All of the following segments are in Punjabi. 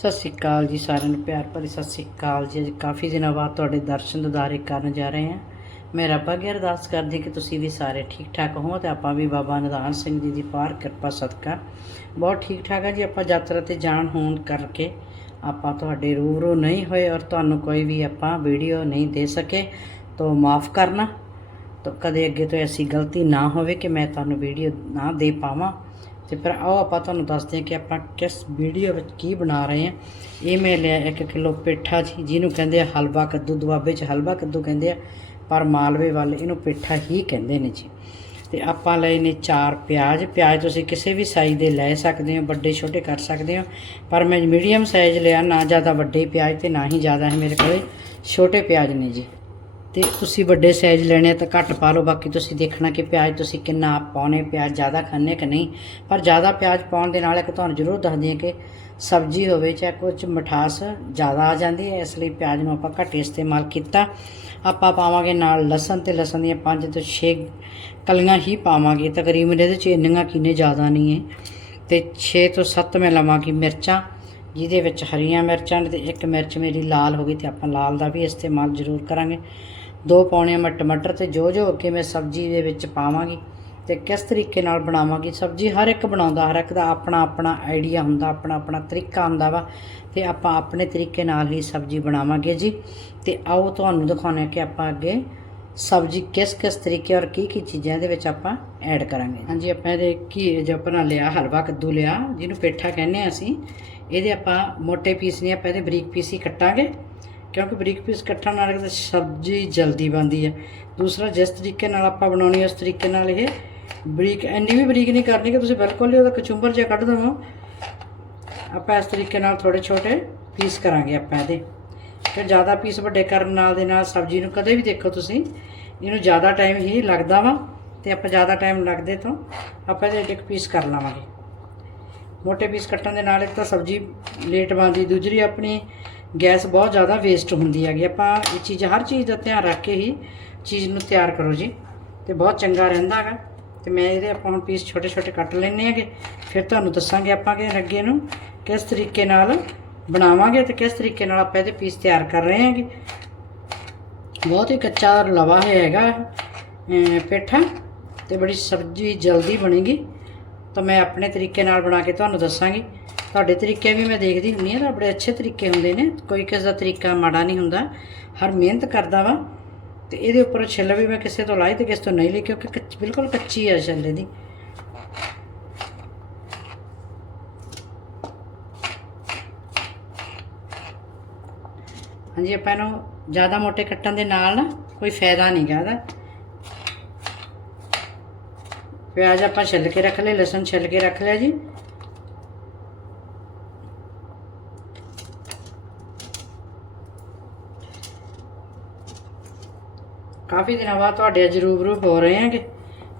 ਸਤਿ ਸ਼੍ਰੀ ਅਕਾਲ ਜੀ ਸਾਰਿਆਂ ਨੂੰ, ਪਿਆਰ ਭਰੀ ਸਤਿ ਸ਼੍ਰੀ ਅਕਾਲ ਜੀ। ਅੱਜ ਕਾਫੀ ਦਿਨਾਂ ਬਾਅਦ ਤੁਹਾਡੇ ਦਰਸ਼ਨ ਦਿਦਾਰੇ ਕਰਨ ਜਾ ਰਹੇ ਹਾਂ। ਮੈਂ ਰੱਬ ਅੱਗੇ ਅਰਦਾਸ ਕਰਦੀ ਕਿ ਤੁਸੀਂ ਵੀ ਸਾਰੇ ਠੀਕ ਠਾਕ ਹੋ ਤੇ ਆਪਾਂ ਵੀ ਬਾਬਾ ਨਿਧਾਨ ਸਿੰਘ ਜੀ ਦੀ ਪਾਰ ਕਿਰਪਾ, ਸਦਕਾ। ਬਹੁਤ ਠੀਕ ਠਾਕ ਆ ਜੀ, ਆਪਾਂ ਯਾਤਰਾ ਤੇ ਜਾਣ ਹੋਣ ਕਰਕੇ ਆਪਾਂ ਤੁਹਾਡੇ ਰੂਬਰੂ ਨਹੀਂ ਹੋਏ ਔਰ ਤੁਹਾਨੂੰ ਕੋਈ ਵੀ ਆਪਾਂ ਵੀਡੀਓ ਨਹੀਂ ਦੇ ਸਕੇ, ਤਾਂ ਮਾਫ ਕਰਨਾ। ਤਾਂ ਕਦੇ ਅੱਗੇ ਤੋਂ ਐਸੀ ਗਲਤੀ ਨਾ ਹੋਵੇ ਕਿ ਮੈਂ ਤੁਹਾਨੂੰ ਵੀਡੀਓ ਨਾ ਦੇ ਪਾਵਾਂ। ਤੇ ਫਿਰ ਆਓ ਆਪਾਂ ਤੁਹਾਨੂੰ ਦੱਸਦੇ ਹਾਂ ਕਿ ਆਪਾਂ ਕਿਸ ਵੀਡੀਓ ਵਿੱਚ ਕੀ ਬਣਾ ਰਹੇ ਹਾਂ। ਇਹ ਮੈਂ ਲਿਆ 1 ਕਿਲੋ ਪੇਠਾ ਜੀ, ਜਿਹਨੂੰ ਕਹਿੰਦੇ ਆ ਹਲਵਾ ਕੱਦੂ, ਦੁਆਬੇ 'ਚ ਹਲਵਾ ਕੱਦੂ ਕਹਿੰਦੇ ਆ, ਪਰ ਮਾਲਵੇ ਵੱਲ ਇਹਨੂੰ ਪੇਠਾ ਹੀ ਕਹਿੰਦੇ ਨੇ ਜੀ। ਤੇ ਆਪਾਂ ਲਏ ਨੇ ਚਾਰ ਪਿਆਜ਼। ਪਿਆਜ਼ ਤੁਸੀਂ ਕਿਸੇ ਵੀ ਸਾਈਜ਼ ਦੇ ਲੈ ਸਕਦੇ ਹੋ, ਵੱਡੇ, ਛੋਟੇ ਕਰ ਸਕਦੇ ਹੋ, ਪਰ ਮੈਂ ਮੀਡੀਅਮ ਸਾਈਜ਼ ਲਿਆ, ਨਾ ਜ਼ਿਆਦਾ ਵੱਡੇ ਪਿਆਜ਼ ਤੇ ਨਾ ਹੀ ਜ਼ਿਆਦਾ ਹੈ ਮੇਰੇ ਕੋਲੇ, ਛੋਟੇ ਪਿਆਜ਼ ਨੇ ਜੀ। ਤੇ ਤੁਸੀਂ ਵੱਡੇ ਸਾਈਜ਼ ਲੈਣੇ ਆ ਤਾਂ ਘੱਟ ਪਾ ਲਓ, ਬਾਕੀ ਤੁਸੀਂ ਦੇਖਣਾ ਕਿ ਪਿਆਜ਼ ਤੁਸੀਂ ਕਿੰਨਾ ਪਾਉਣੇ, ਪਿਆਜ਼ ਜ਼ਿਆਦਾ ਖਾਣੇ ਕਿ ਨਹੀਂ। ਪਰ ਜ਼ਿਆਦਾ ਪਿਆਜ਼ ਪਾਉਣ ਦੇ ਨਾਲ ਇੱਕ ਤੁਹਾਨੂੰ ਜ਼ਰੂਰ ਦੱਸਦੀ ਹਾਂ ਕਿ ਸਬਜ਼ੀ ਹੋਵੇ, ਚਾਹੇ ਕੁਝ ਮਠਾਸ ਜ਼ਿਆਦਾ ਆ ਜਾਂਦੀ ਹੈ, ਇਸ ਲਈ ਪਿਆਜ਼ ਨੂੰ ਆਪਾਂ ਘੱਟ ਇਸਤੇਮਾਲ ਕੀਤਾ। ਆਪਾਂ ਪਾਵਾਂਗੇ ਨਾਲ ਲਸਣ ਤੇ ਲਸਣ ਦੀਆਂ 5 ਤੋਂ 6 ਕਲੀਆਂ ਹੀ ਪਾਵਾਂਗੇ। ਤਕਰੀਬਨ ਇਹਦੇ 'ਚ ਇੰਨੀਆਂ ਕਿੰਨੇ ਜ਼ਿਆਦਾ ਨਹੀਂ ਹੈ। ਤੇ 6 ਤੋਂ 7 ਮੈਂ ਲਵਾਂਗੀ ਮਿਰਚਾਂ, ਜਿਹਦੇ ਵਿੱਚ ਹਰੀਆਂ ਮਿਰਚਾਂ ਨੇ ਤੇ ਇੱਕ ਮਿਰਚ ਮੇਰੀ ਲਾਲ ਹੋ ਗਈ ਤੇ ਆਪਾਂ ਲਾਲ ਦਾ ਵੀ ਇਸਤੇਮਾਲ ਜ਼ਰੂਰ ਕਰਾਂਗੇ। ਦੋ ਪੌਣੇ ਮੈਂ ਟਮਾਟਰ ਤੇ ਜੋ ਜੋ ਅੱਗੇ ਮੈਂ ਸਬਜ਼ੀ ਦੇ ਵਿੱਚ ਪਾਵਾਂਗੀ ਤੇ ਕਿਸ ਤਰੀਕੇ ਨਾਲ ਬਣਾਵਾਂਗੀ, ਸਬਜ਼ੀ ਹਰ ਇੱਕ ਬਣਾਉਂਦਾ, ਹਰ ਇੱਕ ਦਾ ਆਪਣਾ ਆਪਣਾ ਆਈਡੀਆ ਹੁੰਦਾ, ਆਪਣਾ ਆਪਣਾ ਤਰੀਕਾ ਹੁੰਦਾ ਵਾ ਤੇ ਆਪਾਂ ਆਪਣੇ ਤਰੀਕੇ ਨਾਲ ਹੀ ਸਬਜ਼ੀ ਬਣਾਵਾਂਗੇ ਜੀ। ਤੇ ਆਓ ਤੁਹਾਨੂੰ ਦਿਖਾਉਂਦੇ ਹਾਂ ਕਿ ਆਪਾਂ ਅੱਗੇ ਸਬਜ਼ੀ ਕਿਸ ਕਿਸ ਤਰੀਕੇ ਔਰ ਕੀ ਕੀ ਚੀਜ਼ਾਂ ਦੇ ਵਿੱਚ ਆਪਾਂ ਐਡ ਕਰਾਂਗੇ। ਹਾਂਜੀ, ਆਪਾਂ ਇਹਦੇ ਕੀ ਜੋ ਆਪਣਾ ਲਿਆ, ਹਲਵਾ, ਕੱਦੂ ਲਿਆ, ਜਿਹਨੂੰ ਪੇਠਾ ਕਹਿੰਦੇ ਆ ਅਸੀਂ, ਇਹਦੇ ਆਪਾਂ ਮੋٹے ਪੀਸ ਨਹੀਂ ਆਪਾਂ ਇਹਦੇ ਬਰੀਕ ਪੀਸ ਹੀ ਕੱਟਾਂਗੇ। ਕਿਉਂਕਿ ਬਰੀਕ ਪੀਸ ਕੱਟਣ ਨਾਲ ਤਾਂ ਸਬਜ਼ੀ ਜਲਦੀ ਬਣਦੀ ਹੈ। ਦੂਸਰਾ, ਜਿਸ ਤਰੀਕੇ ਨਾਲ ਆਪਾਂ ਬਣਾਉਣੀ ਉਸ ਤਰੀਕੇ ਨਾਲ ਇਹ ਬਰੀਕ, ਇੰਨੀ ਵੀ ਬਰੀਕ ਨਹੀਂ ਕਰਨੀ ਕਿ ਤੁਸੀਂ ਬਿਲਕੁਲ ਹੀ ਉਹਦਾ ਕਚੁੰਬਰ ਜਿਹਾ ਕੱਢ ਦਵੋ। ਆਪਾਂ ਇਸ ਤਰੀਕੇ ਨਾਲ ਥੋੜੇ ਛੋਟੇ ਪੀਸ ਕਰਾਂਗੇ ਆਪਾਂ ਇਹਦੇ। ਫਿਰ ਜ਼ਿਆਦਾ ਪੀਸ ਵੱਡੇ ਕਰਨ ਨਾਲ ਦੇ ਨਾਲ ਸਬਜ਼ੀ ਨੂੰ ਕਦੇ ਵੀ ਦੇਖੋ ਤੁਸੀਂ, ਇਹਨੂੰ ਜ਼ਿਆਦਾ ਟਾਈਮ ਹੀ ਲੱਗਦਾ ਵਾ ਤੇ ਆਪਾਂ ਜ਼ਿਆਦਾ ਟਾਈਮ ਲੱਗਦੇ ਤੋਂ ਆਪਾਂ ਇਹਦੇ ਇੱਕ ਪੀਸ ਕਰ ਲਵਾਂਗੇ। ਮੋٹے ਪੀਸ ਕੱਟਣ ਦੇ ਨਾਲ ਇੱਕ ਤਾਂ ਸਬਜ਼ੀ ਲੇਟ ਬਣਦੀ ਦੂਜੀ ਆਪਣੀ ਗੈਸ ਬਹੁਤ ਜ਼ਿਆਦਾ ਵੇਸਟ ਹੁੰਦੀ ਹੈਗੀ। ਆਪਾਂ ਇਹ ਚੀਜ਼ ਹਰ ਚੀਜ਼ ਦਾ ਧਿਆਨ ਰੱਖ ਕੇ ਹੀ ਚੀਜ਼ ਨੂੰ ਤਿਆਰ ਕਰੋ ਜੀ। ਤੇ ਬਹੁਤ ਚੰਗਾ ਰਹਿੰਦਾ ਹੈਗਾ। ਤੇ ਮੈਂ ਇਹਦੇ ਆਪਾਂ ਹੁਣ ਪੀਸ ਛੋਟੇ ਛੋਟੇ ਕੱਟ ਲੈਣੇ ਹੈਗੇ। ਫਿਰ ਤੁਹਾਨੂੰ ਦੱਸਾਂਗੇ ਆਪਾਂ ਕਿ ਅੱਗੇ ਨੂੰ ਕਿਸ ਤਰੀਕੇ ਨਾਲ ਬਣਾਵਾਂਗੇ ਤੇ ਕਿਸ ਤਰੀਕੇ ਨਾਲ ਆਪਾਂ ਇਹਦੇ ਪੀਸ ਤਿਆਰ ਕਰ ਰਹੇ ਹਾਂਗੇ। ਬਹੁਤ ਹੀ ਕੱਚਾ ਲਵਾ ਹੋਇਆ ਹੈਗਾ ਪੇਠਾ ਤੇ ਬੜੀ ਸਬਜ਼ੀ ਜਲਦੀ ਬਣੇਗੀ। ਤਾਂ ਮੈਂ ਆਪਣੇ ਤਰੀਕੇ ਨਾਲ ਬਣਾ ਕੇ ਤੁਹਾਨੂੰ ਦੱਸਾਂਗੀ। ਤੁਹਾਡੇ ਤਰੀਕੇ ਵੀ ਮੈਂ ਦੇਖਦੀ ਹੁੰਦੀ ਹਾਂ ਤਾਂ ਬੜੇ ਅੱਛੇ ਤਰੀਕੇ ਹੁੰਦੇ ਨੇ। ਕੋਈ ਕਿਸੇ ਦਾ ਤਰੀਕਾ ਮਾੜਾ ਨਹੀਂ ਹੁੰਦਾ। ਹਰ ਮਿਹਨਤ ਕਰਦਾ ਵਾ। ਤੇ ਇਹਦੇ ਉੱਪਰ ਛਿੱਲ ਵੀ ਮੈਂ ਕਿਸੇ ਤੋਂ ਲਾਈ ਤੇ ਕਿਸੇ ਤੋਂ ਨਹੀਂ ਲਈ, ਕਿਉਂਕਿ ਕੱਚ- ਬਿਲਕੁਲ ਕੱਚੀ ਆ ਛਿੱਲੇ ਦੀ ਹਾਂਜੀ, ਆਪਾਂ ਇਹਨੂੰ ਜ਼ਿਆਦਾ ਮੋਟੇ ਕੱਟਣ ਦੇ ਨਾਲ ਨਾ ਕੋਈ ਫਾਇਦਾ ਨਹੀਂ ਗਾ ਇਹਦਾ। ਪਿਆਜ਼ ਆਪਾਂ ਛਿੱਲ ਕੇ ਰੱਖ ਲਏ, ਲਸਣ ਛਿੱਲ ਕੇ ਰੱਖ ਲਿਆ ਜੀ। ਕਾਫੀ ਦਿਨਾਂ ਬਾਅਦ ਤੁਹਾਡੇ ਅੱਜ ਰੂਬਰੂ ਹੋ ਰਹੇ ਹੈਗੇ।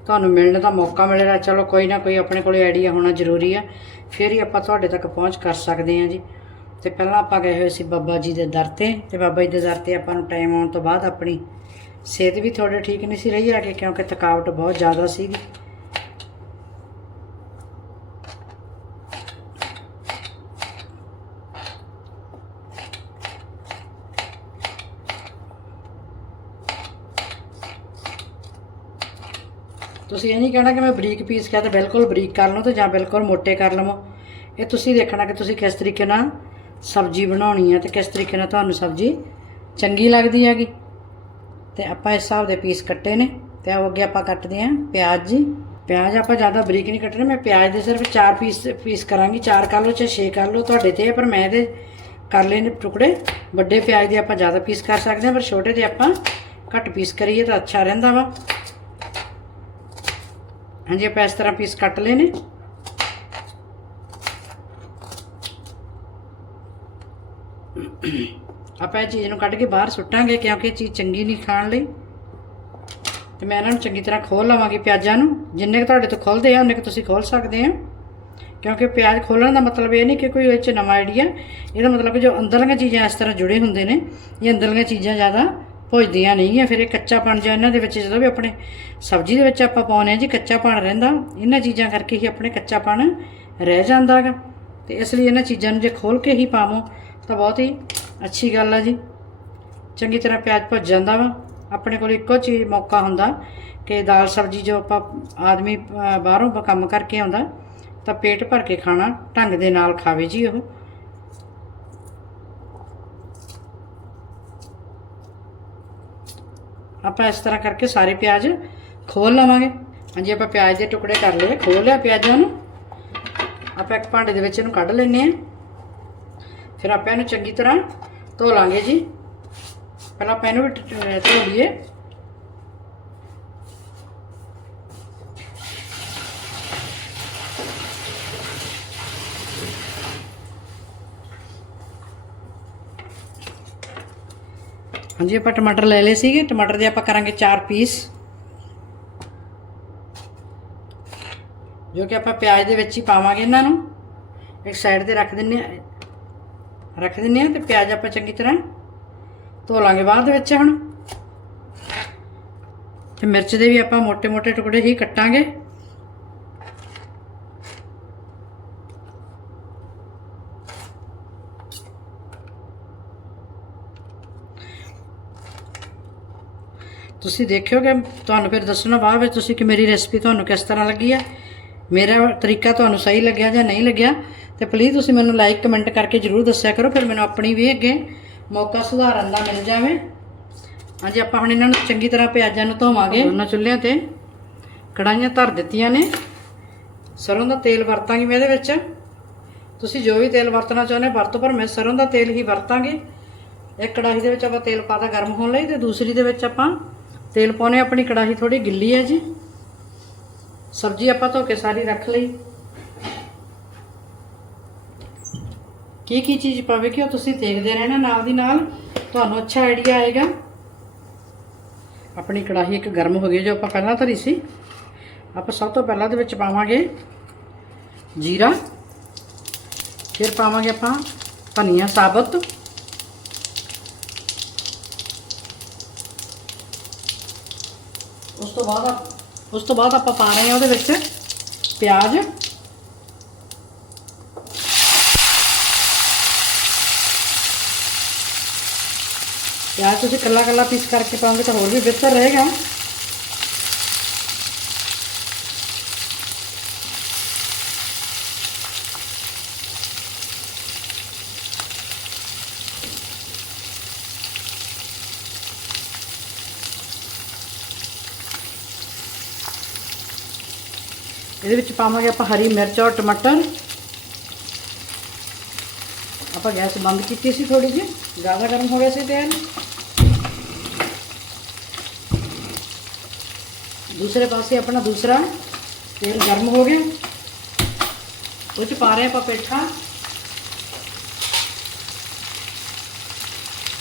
ਤੁਹਾਨੂੰ ਮਿਲਣ ਦਾ ਮੌਕਾ ਮਿਲੇਗਾ ਚਲੋ ਕੋਈ ਨਾ ਕੋਈ ਆਪਣੇ ਕੋਲੇ ਆਈਡੀਆ ਹੋਣਾ ਜ਼ਰੂਰੀ ਆ। ਫਿਰ ਹੀ ਆਪਾਂ ਤੁਹਾਡੇ ਤੱਕ ਪਹੁੰਚ ਕਰ ਸਕਦੇ ਹਾਂ ਜੀ। ਤੇ ਪਹਿਲਾਂ ਆਪਾਂ ਗਏ ਹੋਏ ਸੀ ਬਾਬਾ ਜੀ ਦੇ ਦਰ ਤੇ। ਤੇ ਬਾਬਾ ਜੀ ਦੇ ਦਰ ਤੇ ਆਪਾਂ ਨੂੰ ਟਾਈਮ ਆਉਣ ਤੋਂ ਬਾਅਦ ਆਪਣੀ ਸਿਹਤ ਵੀ ਥੋੜੀ ਠੀਕ ਨਹੀਂ ਸੀ ਰਹੀ ਆ ਕਿ ਕਿਉਂਕਿ ਥਕਾਵਟ ਬਹੁਤ ਜ਼ਿਆਦਾ ਸੀਗੀ। ਤੁਸੀਂ ਇਹ ਨਹੀਂ ਕਹਿਣਾ ਕਿ ਮੈਂ ਬਰੀਕ ਪੀਸ ਕਿਹਾ ਤਾਂ ਬਿਲਕੁਲ ਬਰੀਕ ਕਰ ਲਵਾਂ ਤੇ ਜਾਂ ਬਿਲਕੁਲ ਮੋٹے ਕਰ ਲਵਾਂ। ਇਹ ਤੁਸੀਂ ਦੇਖਣਾ ਕਿ ਤੁਸੀਂ ਕਿਸ ਤਰੀਕੇ ਨਾਲ ਸਬਜ਼ੀ ਬਣਾਉਣੀ ਹੈ ਤੇ ਕਿਸ ਤਰੀਕੇ ਨਾਲ ਤੁਹਾਨੂੰ ਸਬਜ਼ੀ ਚੰਗੀ ਲੱਗਦੀ ਹੈਗੀ। ਤੇ ਆਪਾਂ ਇਸ ਹਿਸਾਬ ਦੇ ਪੀਸ ਕੱਟੇ ਨੇ ਤੇ ਆਓ ਅੱਗੇ ਆਪਾਂ ਕੱਟਦੇ ਆਂ ਪਿਆਜ਼ ਜੀ। ਪਿਆਜ਼ ਆਪਾਂ ਜ਼ਿਆਦਾ ਬਰੀਕ ਨਹੀਂ ਕੱਟਣੇ ਮੈਂ ਪਿਆਜ਼ ਦੇ ਸਿਰਫ 4 ਪੀਸ ਪੀਸ ਕਰਾਂਗੀ 4 ਕਰ ਲਓ ਚਾਹੇ 6 ਕਰ ਲਓ ਤੁਹਾਡੇ ਤੇ ਹੈ, ਪਰ ਮੈਂ ਇਹਦੇ ਕਰ ਲਏ ਨੇ ਟੁਕੜੇ। ਵੱਡੇ ਪਿਆਜ਼ ਦੇ ਆਪਾਂ ਜ਼ਿਆਦਾ ਪੀਸ ਕਰ ਸਕਦੇ ਹਾਂ ਪਰ ਛੋਟੇ ਦੇ ਆਪਾਂ ਘੱਟ ਪੀਸ ਕਰੀਏ ਤਾਂ ਅੱਛਾ ਰਹਿੰਦਾ ਵਾ। ਹਾਂਜੀ, ਆਪਾਂ ਇਸ ਤਰ੍ਹਾਂ ਪੀਸ ਕੱਟ ਲਏ ਨੇ। ਆਪਾਂ ਇਹ ਚੀਜ਼ ਨੂੰ ਕੱਢ ਕੇ ਬਾਹਰ ਸੁੱਟਾਂਗੇ ਕਿਉਂਕਿ ਇਹ ਚੀਜ਼ ਚੰਗੀ ਨਹੀਂ ਖਾਣ ਲਈ। ਤੇ ਮੈਂ ਇਹਨਾਂ ਨੂੰ ਚੰਗੀ ਤਰ੍ਹਾਂ ਖੋਲ ਲਵਾਂਗੀ ਪਿਆਜ਼ਾਂ ਨੂੰ। ਜਿੰਨੇ ਕੁ ਤੁਹਾਡੇ ਤੋਂ ਖੁੱਲਦੇ ਆ, ਉਹਨੇ ਕੁ ਤੁਸੀਂ ਖੋਲ ਸਕਦੇ ਆ। ਕਿਉਂਕਿ ਪਿਆਜ਼ ਖੋਲਣ ਦਾ ਮਤਲਬ ਇਹ ਨਹੀਂ ਕਿ ਕੋਈ ਇਹ 'ਚ ਨਵਾਂ ਆਈਡੀਆ ਇਹਦਾ ਮਤਲਬ ਜੋ ਅੰਦਰਲੀਆਂ ਚੀਜ਼ਾਂ ਇਸ ਤਰ੍ਹਾਂ ਜੁੜੇ ਹੁੰਦੇ ਨੇ ਇਹ ਅੰਦਰਲੀਆਂ ਚੀਜ਼ਾਂ ਜ਼ਿਆਦਾ ਭੁੱਜਦੀਆਂ ਨਹੀਂ ਆ, ਫਿਰ ਇਹ ਕੱਚਾਪਣ ਜਿਹਾ ਇਹਨਾਂ ਦੇ ਵਿੱਚ ਜਦੋਂ ਵੀ ਆਪਣੇ ਸਬਜ਼ੀ ਦੇ ਵਿੱਚ ਆਪਾਂ ਪਾਉਂਦੇ ਆ ਜੀ, ਕੱਚਾਪਣ ਰਹਿੰਦਾ, ਇਹਨਾਂ ਚੀਜ਼ਾਂ ਕਰਕੇ ਹੀ ਆਪਣੇ ਕੱਚਾਪਣ ਰਹਿ ਜਾਂਦਾ ਹੈਗਾ। ਤੇ ਇਸ ਲਈ ਇਹਨਾਂ ਚੀਜ਼ਾਂ ਨੂੰ ਜੇ ਖੋਲ ਕੇ ਹੀ ਪਾਵੋ, ਤਾਂ ਬਹੁਤ ਹੀ ਅੱਛੀ ਗੱਲ ਆ ਜੀ। ਚੰਗੀ ਤਰ੍ਹਾਂ ਪਿਆਜ਼ ਭੁੱਜ ਜਾਂਦਾ ਵਾ। ਆਪਣੇ ਕੋਲ ਇੱਕੋ ਚੀਜ਼ ਮੌਕਾ ਹੁੰਦਾ ਕਿ ਦਾਲ ਸਬਜ਼ੀ ਜੋ ਆਪਾਂ ਆਦਮੀ ਬਾਹਰੋਂ ਕੰਮ ਕਰਕੇ ਆਉਂਦਾ, ਤਾਂ ਪੇਟ ਭਰ ਕੇ ਖਾਣਾ ਢੰਗ ਦੇ ਨਾਲ ਖਾਵੇ ਜੀ ਉਹ। ਆਪਾਂ ਇਸ ਤਰ੍ਹਾਂ ਕਰਕੇ ਸਾਰੇ ਪਿਆਜ਼ ਖੋਲ ਲਵਾਂਗੇ। ਹਾਂਜੀ, ਆਪਾਂ ਪਿਆਜ਼ ਦੇ ਟੁਕੜੇ ਕਰ ਲਏ। ਖੋਲ ਲਿਆ ਪਿਆਜ਼ਾਂ ਨੂੰ। ਆਪਾਂ ਇੱਕ ਭਾਂਡੇ ਦੇ ਵਿੱਚ ਇਹਨੂੰ ਕੱਢ ਲੈਨੇ ਆ ਫਿਰ ਆਪਾਂ ਇਹਨੂੰ ਚੰਗੀ ਤਰ੍ਹਾਂ ਧੋ ਲਾਂਗੇ ਜੀ। ਪਹਿਲਾਂ ਆਪਾਂ ਇਹਨੂੰ ਵੀ ਧੋ ਲਈਏ। ਹਾਂਜੀ, ਆਪਾਂ ਟਮਾਟਰ ਲੈ ਲਏ ਸੀਗੇ। ਟਮਾਟਰ ਦੇ ਆਪਾਂ ਕਰਾਂਗੇ 4 ਪੀਸ। ਜੋ ਕਿ ਆਪਾਂ ਪਿਆਜ਼ ਦੇ ਵਿੱਚ ਹੀ ਪਾਵਾਂਗੇ ਇਹਨਾਂ ਨੂੰ। ਇੱਕ ਸਾਈਡ ਤੇ ਰੱਖ ਦਿੰਨੇ ਆ। ਰੱਖ ਦਿੰਨੇ ਆ ਤੇ ਪਿਆਜ਼ ਆਪਾਂ ਚੰਗੀ ਤਰ੍ਹਾਂ ਧੋ ਲਾਂਗੇ ਬਾਅਦ ਵਿੱਚ ਹੁਣ। ਤੇ ਮਿਰਚ ਦੇ ਵੀ ਆਪਾਂ ਮੋٹے-ਮੋٹے ਟੁਕੜੇ ਹੀ ਕੱਟਾਂਗੇ। ਤੁਸੀਂ ਦੇਖਿਓਗੇ, ਤੁਹਾਨੂੰ ਫਿਰ ਦੱਸਣਾ ਬਾਅਦ ਵਿੱਚ ਤੁਸੀਂ ਕਿ ਮੇਰੀ ਰੈਸਪੀ ਤੁਹਾਨੂੰ ਕਿਸ ਤਰ੍ਹਾਂ ਲੱਗੀ ਹੈ, ਮੇਰਾ ਤਰੀਕਾ ਤੁਹਾਨੂੰ ਸਹੀ ਲੱਗਿਆ ਜਾਂ ਨਹੀਂ ਲੱਗਿਆ, ਤੇ ਪਲੀਜ਼ ਤੁਸੀਂ ਮੈਨੂੰ ਲਾਈਕ ਕਮੈਂਟ ਕਰਕੇ ਜਰੂਰ ਦੱਸਿਆ ਕਰੋ, ਫਿਰ ਮੈਨੂੰ ਆਪਣੀ ਵੀ ਅੱਗੇ ਮੌਕਾ ਸੁਧਾਰਨ ਦਾ ਮਿਲ ਜਾਵੇ। ਹਾਂਜੀ, ਆਪਾਂ ਹੁਣ ਇਹਨਾਂ ਨੂੰ ਚੰਗੀ ਤਰ੍ਹਾਂ ਪਿਆਜ਼ਾਂ ਨੂੰ ਧੋਵਾਂਗੇ। ਉਹਨਾਂ ਚੁੱਲ੍ਹਿਆਂ ਤੇ ਕੜਾਈਆਂ ਧਰ ਦਿੱਤੀਆਂ ਨੇ। ਸਰੋਂ ਦਾ ਤੇਲ ਵਰਤਾਂਗੇ ਮੈਂ ਇਹਦੇ ਵਿੱਚ। ਤੁਸੀਂ ਜੋ ਵੀ ਤੇਲ ਵਰਤਣਾ ਚਾਹੁੰਦੇ ਵਰਤੋ, ਪਰ ਮੈਂ ਸਰੋਂ ਦਾ ਤੇਲ ਹੀ ਵਰਤਾਂਗੇ। ਇੱਕ ਕੜਾਹੀ ਦੇ ਵਿੱਚ ਆਪਾਂ ਤੇਲ ਪਾਤਾ ਗਰਮ ਹੋਣ ਲਈ, ਤੇ ਦੂਸਰੀ ਦੇ ਵਿੱਚ ਆਪਾਂ ਤੇਲ ਪਾਉਨੇ ਆਪਣੀ ਕੜਾਹੀ ਥੋੜੀ ਗਿੱਲੀ ਹੈ ਜੀ। ਸਬਜ਼ੀ ਆਪਾਂ ਧੋ ਕੇ ਸਾਰੀ ਰੱਖ ਲਈ। ਕੀ ਕੀ ਚੀਜ਼ ਪਾਵੇ ਕਿ ਉਹ ਤੁਸੀਂ ਦੇਖਦੇ ਰਹਿਣਾ ਨਾਲ ਦੀ ਨਾਲ। ਤੁਹਾਨੂੰ ਅੱਛਾ ਆਈਡੀਆ ਆਏਗਾ। ਆਪਣੀ ਕੜਾਹੀ ਇੱਕ ਗਰਮ ਹੋ ਗਈ ਜੋ ਆਪਾਂ ਪਹਿਲਾਂ ਧਰੀ ਸੀ। ਆਪਾਂ ਸਭ ਤੋਂ ਪਹਿਲਾਂ ਦੇ ਵਿੱਚ ਪਾਵਾਂਗੇ ਜੀਰਾ। ਫਿਰ ਪਾਵਾਂਗੇ ਆਪਾਂ ਧਨੀਆ ਸਾਬਤ। ਤੋਂ ਬਾਅਦ ਉਸ ਤੋਂ ਬਾਅਦ ਆਪਾਂ ਪਾ ਰਹੇ ਹਾਂ ਉਹਦੇ ਵਿੱਚ ਪਿਆਜ਼। ਪਿਆਜ਼ ਤੁਸੀਂ ਕੱਲਾ ਕੱਲਾ ਪੀਸ ਕਰਕੇ ਪਾਓਗੇ ਤਾਂ ਹੋਰ ਵੀ ਬਿਹਤਰ ਰਹੇਗਾ। ਇਹਦੇ ਵਿੱਚ ਪਾਵਾਂਗੇ ਆਪਾਂ ਹਰੀ ਮਿਰਚ ਔਰ ਟਮਾਟਰ। ਆਪਾਂ ਗੈਸ ਬੰਦ ਕੀਤੀ ਸੀ ਥੋੜੀ ਜਿਹੀ, ਜ਼ਿਆਦਾ ਗਰਮ ਹੋ ਗਿਆ ਸੀ ਤੇਲ। ਦੂਸਰੇ ਪਾਸੇ ਆਪਣਾ ਦੂਸਰਾ, ਤੇਲ ਗਰਮ ਹੋ ਗਿਆ। ਉਹ ਚ ਪਾ ਰਹੇ ਆਪਾਂ ਪੇਠਾ।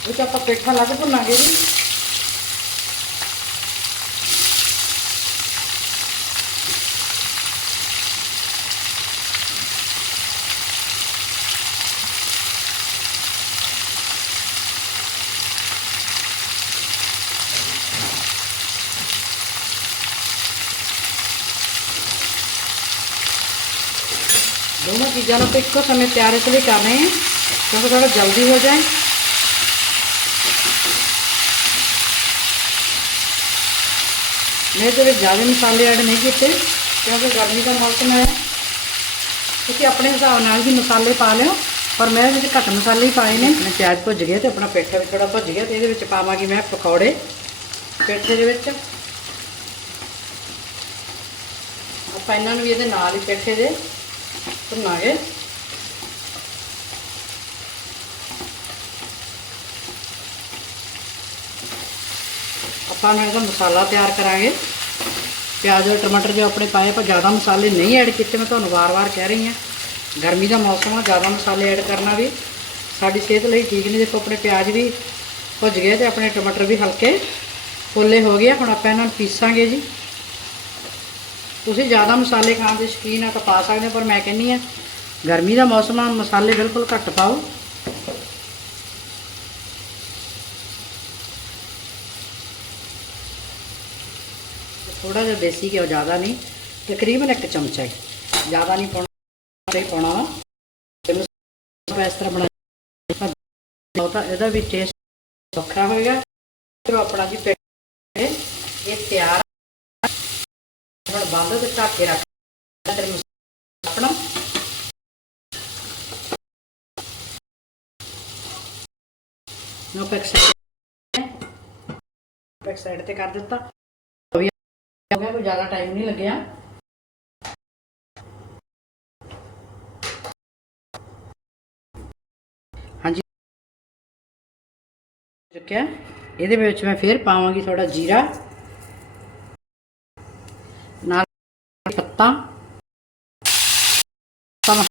ਉਹ ਚ ਆਪਾਂ ਪੇਠਾ ਲੱਗ ਭੁੰਨਾਂਗੇ ਜੀ। ਦੋਨੋਂ ਚੀਜ਼ਾਂ ਨੂੰ ਆਪਾਂ ਇੱਕੋ ਸਮੇਂ ਤਿਆਰ ਇਸ ਲਈ ਕਰ ਰਹੇ ਹਾਂ। ਕਿਉਂਕਿ ਥੋੜਾ ਜਲਦੀ ਹੋ ਜਾਏ। ਮੈਂ ਇਹਦੇ ਵਿੱਚ ਜ਼ਿਆਦਾ ਮਸਾਲੇ ਐਡ ਨਹੀਂ ਕੀਤੇ, ਕਿਉਂਕਿ ਗਰਮੀ ਦਾ ਮੌਸਮ ਹੈ। ਤੁਸੀਂ ਆਪਣੇ ਹਿਸਾਬ ਨਾਲ ਵੀ ਮਸਾਲੇ ਪਾ ਲਿਓ। ਪਰ ਮੈਂ ਇਹਦੇ ਵਿੱਚ ਘੱਟ ਮਸਾਲੇ ਹੀ ਪਾਏ ਨੇ। ਆਪਣੇ ਪਿਆਜ਼ ਭੁੱਜ ਗਿਆ ਤੇ ਆਪਣਾ ਪੇਠਾ ਵੀ ਥੋੜਾ ਭੁੱਜ ਗਿਆ ਤੇ ਇਹਦੇ ਵਿੱਚ ਪਾਵਾਂਗੀ ਮੈਂ ਪਕੌੜੇ ਪੇਠੇ ਦੇ ਵਿੱਚ। ਆਪਾਂ ਇਹਨਾਂ ਨੂੰ ਵੀ ਇਹਦੇ ਨਾਲ ਹੀ ਪੇਠੇ ਦੇ ਭੁੰਨਾਂਗੇ ਆਪਾਂ ਨੂੰ ਇਹਦਾ ਮਸਾਲਾ ਤਿਆਰ ਕਰਾਂਗੇ। ਪਿਆਜ਼ ਔਰ ਟਮਾਟਰ ਜੋ ਆਪਣੇ ਪਾਏ ਪਰ ਜ਼ਿਆਦਾ ਮਸਾਲੇ ਨਹੀਂ ਐਡ ਕੀਤੇ, ਮੈਂ ਤੁਹਾਨੂੰ ਵਾਰ-ਵਾਰ ਕਹਿ ਰਹੀ ਹਾਂ। ਗਰਮੀ ਦਾ ਮੌਸਮ ਆ, ਜ਼ਿਆਦਾ ਮਸਾਲੇ ਐਡ ਕਰਨਾ ਵੀ। ਸਾਡੀ ਸਿਹਤ ਲਈ ਠੀਕ ਨਹੀਂ, ਦੇਖੋ ਆਪਣੇ ਪਿਆਜ਼ ਵੀ ਭੁੱਜ ਗਏ ਤੇ ਆਪਣੇ ਟਮਾਟਰ ਵੀ ਹਲਕੇ ਫੁੱਲੇ ਹੋ ਗਏ ਹੁਣ ਆਪਾਂ ਇਹਨਾਂ ਨੂੰ ਪੀਸਾਂਗੇ ਜੀ। ਤੁਸੀਂ ਜ਼ਿਆਦਾ ਮਸਾਲੇ ਖਾਣ ਦੇ ਸ਼ੌਕੀਨ ਆ ਤਾਂ ਪਾ ਸਕਦੇ ਹੋ, ਪਰ ਮੈਂ ਕਹਿੰਨੀ ਆ ਗਰਮੀ ਦਾ ਮੌਸਮ ਆ, ਮਸਾਲੇ ਬਿਲਕੁਲ ਘੱਟ ਪਾਓ। ਥੋੜਾ ਜਿਹਾ ਦੇਸੀ ਘਿਓ ਜ਼ਿਆਦਾ ਨਹੀਂ, ਤਕਰੀਬਨ ਇੱਕ ਚਮਚਾ ਹੀ, ਜ਼ਿਆਦਾ ਨਹੀਂ ਪਾਉਣਾ ਤੇ ਪਾਉਣਾ ਵਾ। ਇਸ ਤਰ੍ਹਾਂ ਬਣਾਇਆ ਤਾਂ ਇਹਦਾ ਵੀ ਟੇਸਟ ਵੱਖਰਾ ਹੋਏਗਾ। ਫਿਰ ਆਪਣਾ ਜੀ ਪੇਟ ਇਹ ਤਿਆਰ ਹੁਣ ਬੰਦ ਤੇ ਢੱਕ ਕੇ ਰੱਖ। ਤੇ ਆਪਣਾ ਨੋ ਪੈਕ ਸਾਈਡ ਪੈਕ ਸਾਈਡ ਤੇ ਕਰ ਦਿੱਤਾ। ਹੋ ਗਿਆ, ਕੋਈ ਜ਼ਿਆਦਾ ਟਾਈਮ ਨਹੀਂ ਲੱਗਿਆ। ਹਾਂਜੀ। ਚੁੱਕਿਆ। ਇਹਦੇ ਵਿੱਚ ਮੈਂ ਫੇਰ ਪਾਵਾਂਗੀ ਥੋੜਾ ਜੀਰਾ ਨਾਲ ਪੱਤਾ ਤਾਂ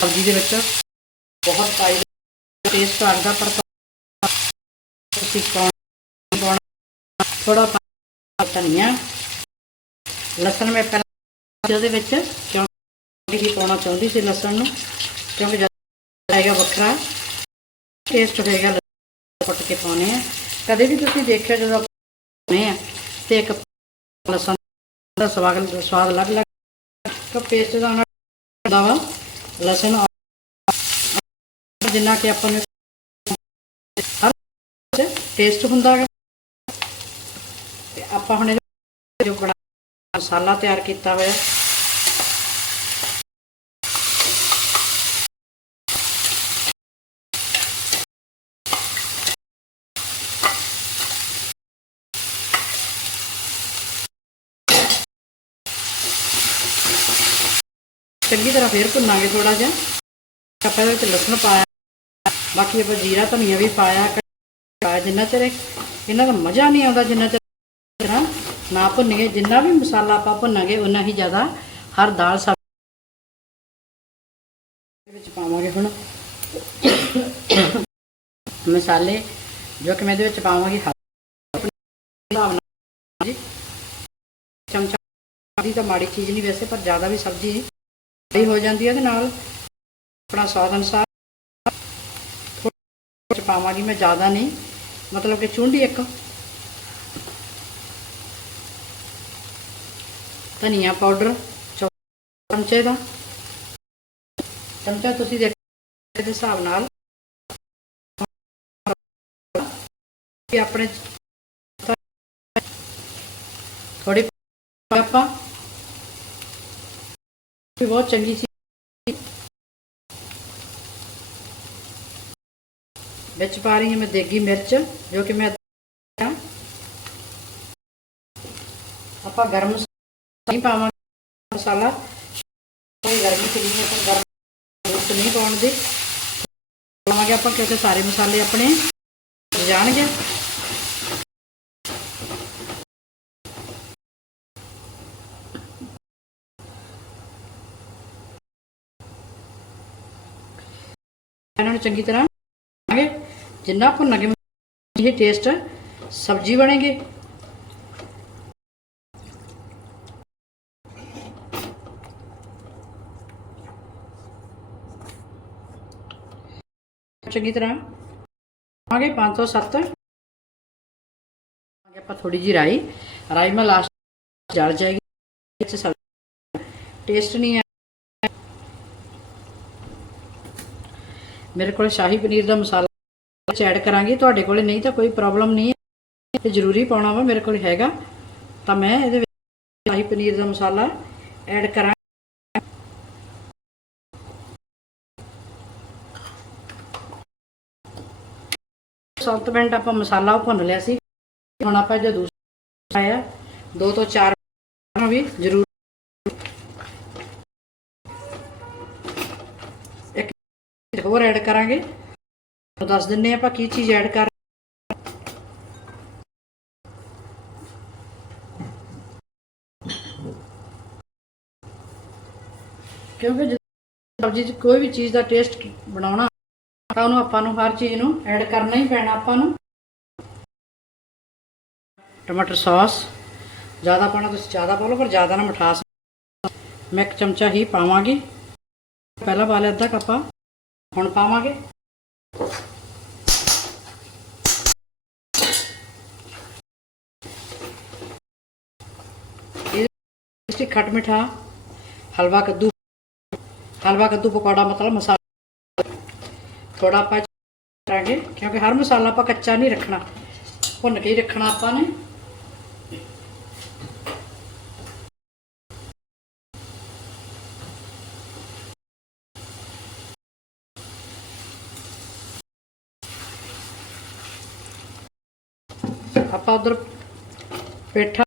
ਸਬਜ਼ੀ ਦੇ ਵਿੱਚ ਬਹੁਤ ਪਾਈ ਟੇਸਟ ਆਉਂਦਾ ਪਰ ਤੁਸੀਂ ਪਾਉਣਾ ਥੋੜਾ ਧਨੀਆ ਲਸਣ ਮੈਂ ਪਹਿਲਾਂ ਉਹਦੇ ਵਿੱਚ ਕਿਉਂਕਿ ਹੀ ਪਾਉਣਾ ਚਾਹੁੰਦੀ ਸੀ ਲਸਣ ਨੂੰ, ਕਿਉਂਕਿ ਜਦ ਆਏਗਾ ਵੱਖਰਾ ਟੇਸਟ ਹੋਏਗਾ ਕੁੱਟ ਕੇ ਪਾਉਣੇ ਆ। ਕਦੇ ਵੀ ਤੁਸੀਂ ਦੇਖਿਆ ਜਦੋਂ ਪਾਉਣੇ ਆ, ਤੇ ਇੱਕ ਲਸਣ ਦਾ ਸਵਾਦ ਸਵਾਦ ਅਲੱਗ ਅਲੱਗ ਤਾਂ ਪੇਸਟ ਦਾ ਉਹਨਾਂ ਵਾ, ਲਸਣ, ਜਿੰਨਾ ਕਿ ਆਪਾਂ ਨੂੰ ਹਰ ਟੇਸਟ ਹੁੰਦਾ ਹੈ ਤੇ ਆਪਾਂ ਹੁਣ ਇਹਦੇ ਜੋ ਬਣਾ ਮਸਾਲਾ ਤਿਆਰ ਕੀਤਾ ਹੋਇਆ ਚੰਗੀ ਤਰ੍ਹਾਂ ਫੇਰ ਭੁੰਨਾਂਗੇ ਥੋੜਾ ਜਿਹਾ। ਆਪਾਂ ਇਹਦੇ ਵਿੱਚ ਲਸਣ ਪਾਇਆ। ਬਾਕੀ ਆਪਾਂ ਜੀਰਾ, ਧਨੀਆ ਵੀ ਪਾਇਆ। ਜਿੰਨਾ ਚਿਰ ਇਹਨਾਂ ਦਾ ਮਜ਼ਾ ਨਹੀਂ ਆਉਂਦਾ ਜਿੰਨਾ ਚਿਰ ਨਾ ਨਾ ਭੁੰਨੀਏ। ਜਿੰਨਾ ਵੀ ਮਸਾਲਾ ਆਪਾਂ ਭੁੰਨਾਂਗੇ ਉਨਾ ਹੀ ਜ਼ਿਆਦਾ ਹਰ ਦਾਲ ਸਬਜ਼ੀ ਵਿੱਚ ਪਾਵਾਂਗੇ ਹੁਣ। ਮਸਾਲੇ ਜੋ ਕਿ ਮੈਂ ਇਹਦੇ ਵਿੱਚ ਪਾਵਾਂਗੀ ਚਮਚਾ ਦੀ ਤਾਂ ਮਾੜੀ ਚੀਜ਼ ਨਹੀਂ ਵੈਸੇ, ਪਰ ਜ਼ਿਆਦਾ ਵੀ ਸਬਜ਼ੀ ਸਹੀ ਹੋ ਜਾਂਦੀ ਹੈ ਤੇ ਨਾਲ। ਆਪਣਾ ਸਵਾਦ ਅਨੁਸਾਰ। ਥੋੜ੍ਹਾ ਪਾਵਾਂਗੀ ਮੈਂ ਜ਼ਿਆਦਾ ਨਹੀਂ। ਮਤਲਬ ਕਿ ਚੁੰਡੀ ਇੱਕ। ਧਨੀਆ ਪਾਊਡਰ ਚਮਚੇ ਦਾ। ਚਮਚਾ ਤੁਸੀਂ ਦੇਖੋ ਦੇ ਹਿਸਾਬ ਨਾਲ। ਕਿ ਆਪਣੇ ਥੋੜੀ ਆਪਾਂ ਵੀ ਬਹੁਤ ਚੰਗੀ ਸੀ। ਵਿੱਚ ਪਾ ਰਹੀ ਹਾਂ ਮੈਂ ਦੇਗੀ ਮਿਰਚ, ਜੋ ਕਿ ਮੈਂ ਆਪਾਂ ਗਰਮ ਮਸਾਲਾ ਨਹੀਂ ਪਾਵਾਂਗੇ ਮਸਾਲਾ। ਕੋਈ ਗਰਮੀ ਚ ਨਹੀਂ ਹੈ ਗਰਮ ਮਿਰਚ ਨਹੀਂ ਪਾਉਣ ਦੀ। ਪਾਵਾਂਗੇ ਆਪਾਂ ਕਿਉਂਕਿ ਸਾਰੇ ਮਸਾਲੇ ਆਪਣੇ ਜਾਣਗੇ। ਇਹਨਾਂ ਨੂੰ ਚੰਗੀ ਤਰ੍ਹਾਂ ਭੁੰਨਾਂਗੇ ਜਿੰਨਾ ਭੁੰਨਾਂਗੇ ਇਹ ਟੇਸਟ ਸਬਜ਼ੀ ਬਣੇਗੀ ਚੰਗੀ ਤਰ੍ਹਾਂ ਆਗੇ 5 ਤੋਂ 7 ਆਗੇ ਆਪਾਂ ਥੋੜੀ ਜੀ ਰਾਈ ਰਾਈ ਮੈਂ ਲਾਸਟ ਜਲ ਜਾਏਗੀ ਵਿੱਚ ਸਬਜ਼ੀ ਟੇਸਟ ਨਹੀਂ ਮੇਰੇ ਕੋਲ ਸ਼ਾਹੀ ਪਨੀਰ ਦਾ ਮਸਾਲਾ ਐਡ ਕਰਾਂਗੀ, ਤੁਹਾਡੇ ਕੋਲੇ ਨਹੀਂ ਤਾਂ ਕੋਈ ਪ੍ਰੋਬਲਮ ਨਹੀਂ ਹੈ। ਤੇ ਜ਼ਰੂਰੀ ਪਾਉਣਾ ਵਾ, ਮੇਰੇ ਕੋਲ ਹੈਗਾ। ਤਾਂ ਮੈਂ ਇਹਦੇ ਵਿੱਚ ਸ਼ਾਹੀ ਪਨੀਰ ਦਾ ਮਸਾਲਾ ਐਡ ਕਰਾਂ। ਸੱਤ ਮਿੰਟ ਆਪਾਂ ਮਸਾਲਾ ਉਹ ਭੁੰਨ ਲਿਆ ਸੀ। ਹੁਣ ਆਪਾਂ ਜੋ ਦੂਸਰਾ ਆਇਆ। ਦੋ ਤੋਂ ਚਾਰ ਵੀ ਜ਼ਰੂਰ ਹੋਰ ਐਡ ਕਰਾਂਗੇ। ਉਹ ਦੱਸ ਦਿੰਨੇ ਆਪਾਂ ਕੀ ਚੀਜ਼ ਐਡ ਕਰ ਕਿਉਂਕਿ ਸਬਜ਼ੀ 'ਚ ਕੋਈ ਵੀ ਚੀਜ਼ ਦਾ ਟੇਸਟ ਬਣਾਉਣਾ ਤਾਂ ਉਹਨੂੰ ਆਪਾਂ ਨੂੰ ਹਰ ਚੀਜ਼ ਨੂੰ ਐਡ ਕਰਨਾ ਹੀ ਪੈਣਾ ਆਪਾਂ ਨੂੰ। ਟਮਾਟਰ ਸੌਸ, ਜ਼ਿਆਦਾ ਪਾਣਾ ਤੁਸੀਂ ਜ਼ਿਆਦਾ ਪਾ ਲਓ, ਪਰ ਜ਼ਿਆਦਾ ਨਾ ਮਿਠਾਸ। ਮੈਂ ਇੱਕ ਚਮਚਾ ਹੀ ਪਾਵਾਂਗੀ। ਪਹਿਲਾਂ ਪਾ ਲਿਆ ਅੱਧਾ ਕੱਪਾ ਹੁਣ ਪਾਵਾਂਗੇ। ਇਹ ਖੱਟ ਮਿੱਠਾ, ਹਲਵਾ ਕੱਦੂ ਹਲਵਾ ਕੱਦੂ ਪਕੌੜਾ, ਮਤਲਬ ਮਸਾਲਾ। ਥੋੜਾ ਆਪਾਂ ਕਰਾਂਗੇ ਕਿਉਂਕਿ ਹਰ ਮਸਾਲਾ ਆਪਾਂ ਕੱਚਾ ਨਹੀਂ ਰੱਖਣਾ। ਭੁੰਨ ਕੇ ਹੀ ਰੱਖਣਾ ਆਪਾਂ ਨੇ। ਆਪਾਂ ਉਧਰ ਪੇਠਾ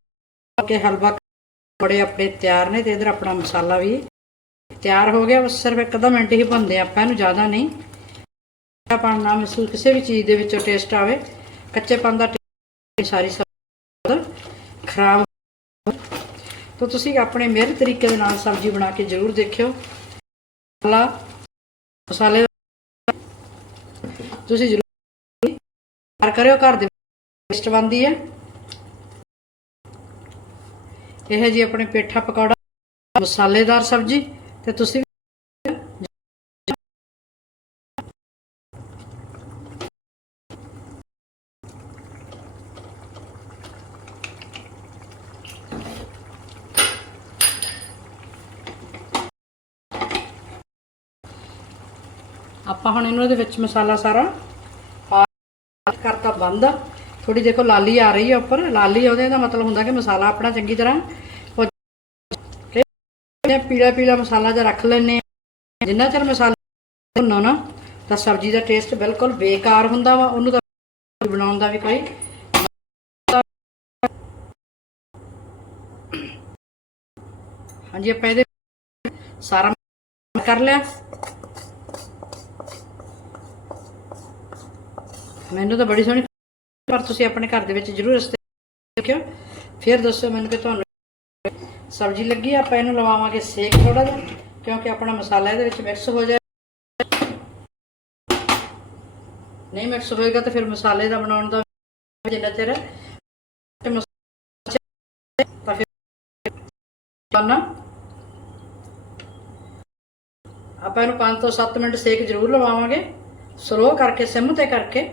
ਕੇ ਹਲਵਾ ਬੜੇ ਆਪਣੇ ਤਿਆਰ ਨੇ ਤੇ ਇਧਰ ਆਪਣਾ ਮਸਾਲਾ ਵੀ ਤਿਆਰ ਹੋ ਗਿਆ। ਬਸ ਸਿਰਫ ਇੱਕ ਅੱਧਾ ਮਿੰਟ ਹੀ ਭੁੰਨਦੇ ਆਪਾਂ, ਇਹਨੂੰ ਜ਼ਿਆਦਾ ਨਹੀਂ। ਆਪਾਂ ਨਾ ਮਹਿਸੂਸ ਕਿਸੇ ਵੀ ਚੀਜ਼ ਦੇ ਵਿੱਚੋਂ ਟੇਸਟ ਆਵੇ। ਕੱਚੇਪਨ ਦਾ ਸਾਰੀ ਸਬਜ਼ੀ ਖਰਾਬ ਤਾਂ ਤੁਸੀਂ ਆਪਣੇ ਮੇਰੇ ਤਰੀਕੇ ਦੇ ਨਾਲ ਸਬਜ਼ੀ ਬਣਾ ਕੇ ਜ਼ਰੂਰ ਦੇਖਿਓ। ਮਸਾਲਾ, ਮਸਾਲੇ ਤੁਸੀਂ ਜ਼ਰੂਰ ਤਿਆਰ ਕਰਿਓ ਘਰ ਦੇ ਟੇਸਟ ਬਣਦੀ ਹੈ। ਇਹ ਜੀ ਆਪਣੇ ਪੇਠਾ ਪਕੌੜਾ, ਮਸਾਲੇਦਾਰ ਸਬਜ਼ੀ ਤੇ ਤੁਸੀਂ ਆਪਾਂ ਹੁਣ ਇਹਨੂੰ ਦੇ ਵਿੱਚ ਮਸਾਲਾ ਸਾਰਾ ਕਰਤਾ ਬੰਦ। ਥੋੜੀ ਦੇਖੋ ਲਾਲੀ ਆ ਰਹੀ ਹੈ ਉੱਪਰ, ਲਾਲੀ ਉਹਦੇ ਦਾ ਮਤਲਬ ਹੁੰਦਾ ਕਿ ਮਸਾਲਾ ਆਪਣਾ ਚੰਗੀ ਤਰ੍ਹਾਂ ਪੀਲਾ ਪੀਲਾ ਮਸਾਲਾ ਜਿਹਾ ਰੱਖ ਲੈਨੇ ਜਿੰਨਾ ਚਿਰ ਮਸਾਲਾ ਭੁੰਨੋ ਨਾ, ਤਾਂ ਸਬਜ਼ੀ ਦਾ ਟੇਸਟ ਬਿਲਕੁਲ ਬੇਕਾਰ ਹੁੰਦਾ ਵਾ, ਉਹਨੂੰ ਤਾਂ ਬਣਾਉਣ ਦਾ ਵੀ ਕੋਈ ਹਾਂਜੀ, ਆਪਾਂ ਇਹਦੇ ਸਾਰਾ ਕਰ ਲਿਆ। ਮੈਨੂੰ ਤਾਂ ਬੜੀ ਸੋਹਣੀ ਪਰ ਤੁਸੀਂ ਆਪਣੇ ਘਰ ਦੇ ਵਿੱਚ ਜ਼ਰੂਰ ਇਸ ਦੇਖਿਓ ਫਿਰ ਦੱਸੋ ਮੈਨੂੰ ਕਿ ਤੁਹਾਨੂੰ ਸਬਜ਼ੀ ਲੱਗੀ, ਆਪਾਂ ਇਹਨੂੰ ਲਵਾਵਾਂਗੇ ਸੇਕ ਥੋੜਾ ਜਿਹਾ, ਕਿਉਂਕਿ ਆਪਣਾ ਮਸਾਲਾ ਇਹਦੇ ਵਿੱਚ ਮਿਕਸ ਹੋ ਜਾਏ। ਨਹੀਂ ਮਿਕਸ ਹੋਏਗਾ ਤਾਂ ਫਿਰ ਮਸਾਲੇ ਦਾ ਬਣਾਉਣ ਦਾ ਜਿੰਨਾ ਚਿਰ ਤਾਂ ਫਿਰ ਬਣਾ ਆਪਾਂ ਇਹਨੂੰ 5 ਤੋਂ 7 ਮਿੰਟ ਸੇਕ ਜ਼ਰੂਰ ਲਵਾਵਾਂਗੇ। ਸਲੋ ਕਰਕੇ, ਸਿਮ ਤੇ ਕਰਕੇ